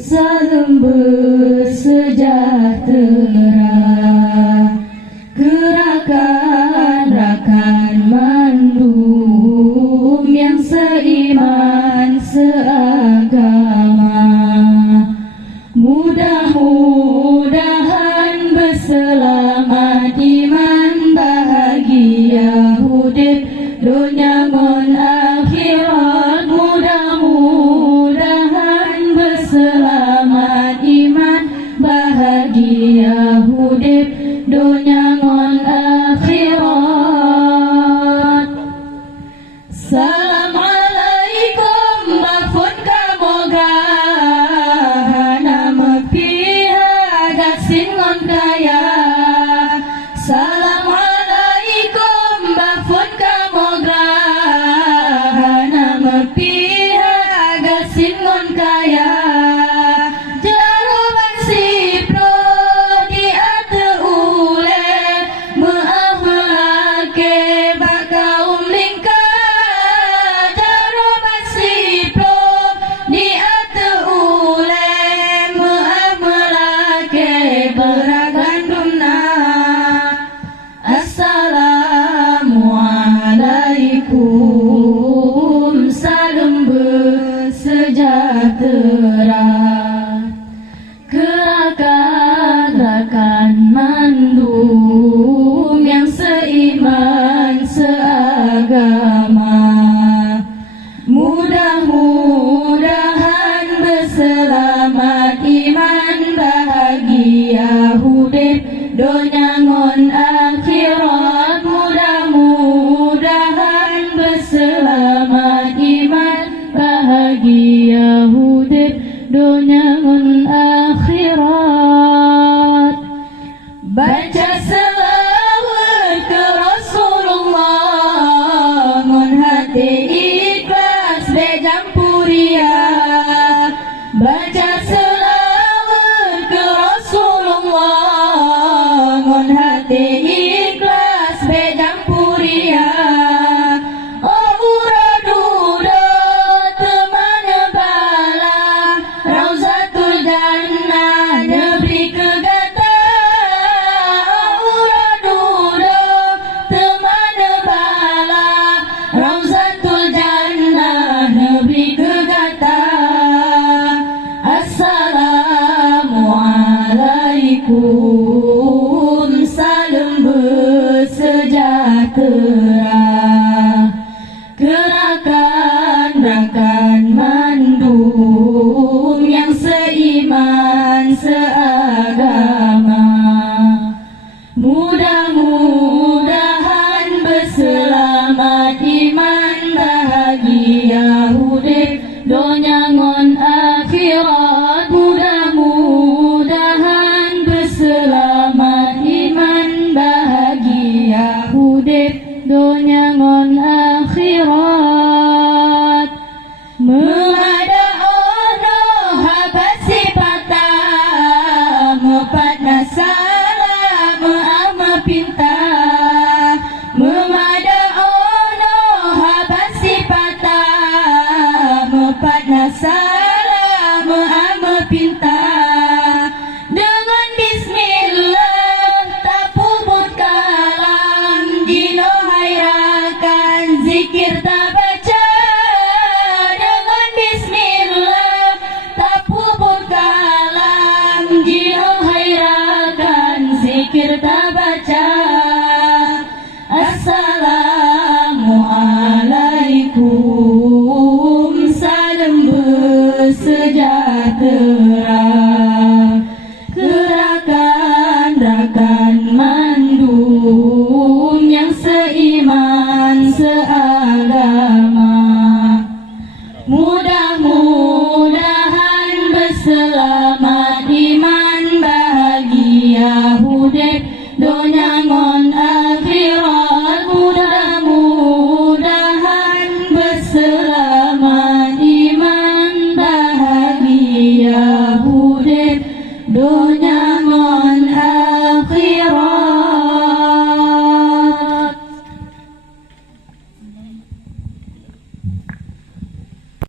salam bersejahtera, gerakan-rakan mandum yang seiman seagama, mudah-mudahan berselamat iman bahagia hidup dunia ngon akhirat, mudah-mudahan berselamat iman bahagia hidup dunia ngon akhirat. Assalamualaikum bafun kamoga nama pihak gasin ngon kaya. Assalamualaikum bafun kamoga nama pihak gasin ngon kaya. Jaruban si pro di ate ule meahlake bakaum lingka. Jaruban si pro di ate ule meahlake beragandumna. Assalamualaikum salam bersejahtera, gerakan-rakan mandum yang seiman seagama, mudah-mudahan berselamat iman bahagia hidup dunia ngon akhirat, mudah-mudahan berselamat iman bahagia hidup dunia ngon akhirat. Baca selawat ke Rasulullah ngon hati ikhlas bejampuria. Baca selawat ke Rasulullah ngon hati ikhlas bejampuria. Oh uradudo teman bala Rauzatul Jannah negeri kegata. Oh uradudo teman bala Rauzatul Jannah negeri kegata. Assalamualaikum salam bersejahtera, gerakan-rakan mandum yang seiman seagama, mudah-mudahan berselamat iman bahagia hidup dunia ngon akhirat, mudah-mudahan berselamat iman bahagia hidup dunia ngon akhirat. Mengada ono habasi patah mepat nasala meama pinta. Mengada ono habasi patah mepat nasala meama pinta. Dengan bismillah tapubut kalam jino hairakan zikir tak baca. Dengan bismillah tapubut kalam jino hairakan zikir tak baca.